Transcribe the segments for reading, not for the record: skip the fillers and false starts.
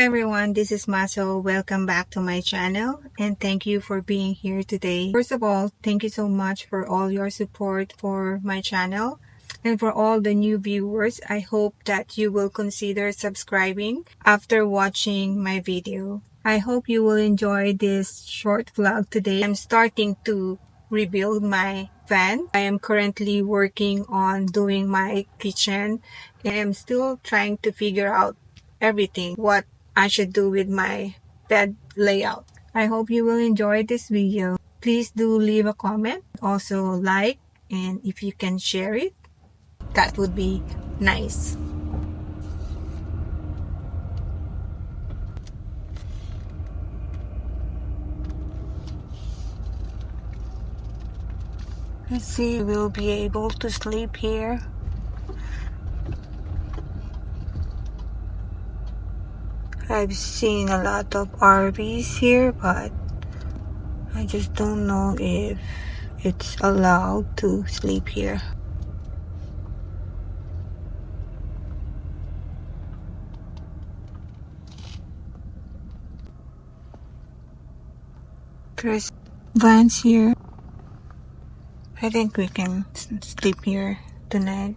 everyone, this is Maso. Welcome back to my channel and thank you for being here today. First of all, thank you so much for all your support for my channel and for all the new viewers. I hope that you will consider subscribing after watching my video. I hope you will enjoy this short vlog today. I'm starting to rebuild my van. I am currently working on doing my kitchen and I'm still trying to figure out everything what I should do with my bed layout. I hope you will enjoy this video. Please do leave a comment, also like, and if you can share it, that would be nice. Let's see, we'll be able to sleep here. I've seen a lot of RVs here, but I just don't know if it's allowed to sleep here. There's vans here. I think we can sleep here tonight.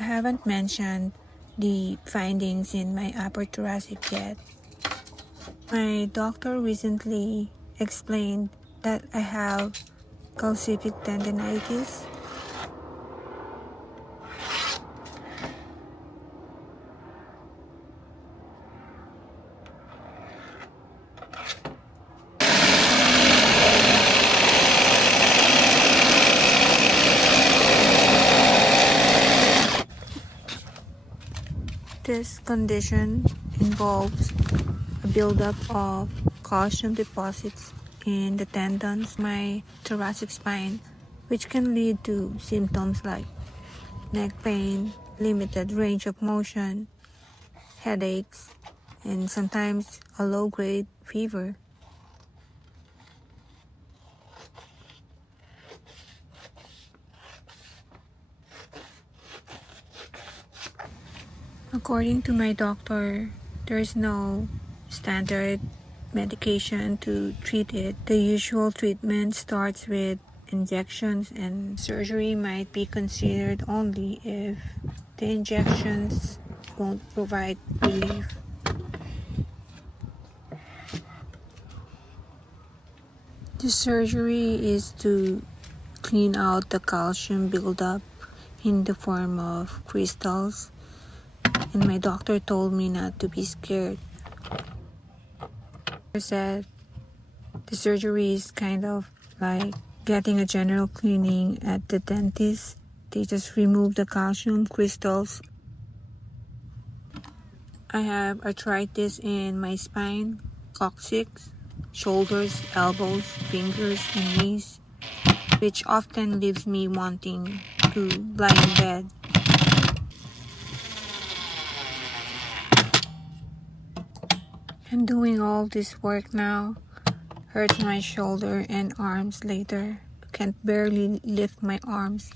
I haven't mentioned the findings in my upper thoracic yet. My doctor recently explained that I have calcific tendinitis. This condition involves a buildup of calcium deposits in the tendons of my thoracic spine, which can lead to symptoms like neck pain, limited range of motion, headaches, and sometimes a low-grade fever. According to my doctor, there is no standard medication to treat it. The usual treatment starts with injections, and surgery might be considered only if the injections won't provide relief. The surgery is to clean out the calcium buildup in the form of crystals, and my doctor told me not to be scared. He said the surgery is kind of like getting a general cleaning at the dentist. They just remove the calcium crystals. I have arthritis in my spine, coccyx, shoulders, elbows, fingers, and knees, which often leaves me wanting to lie in bed. And doing all this work now hurts my shoulder and arms later. Can't barely lift my arms.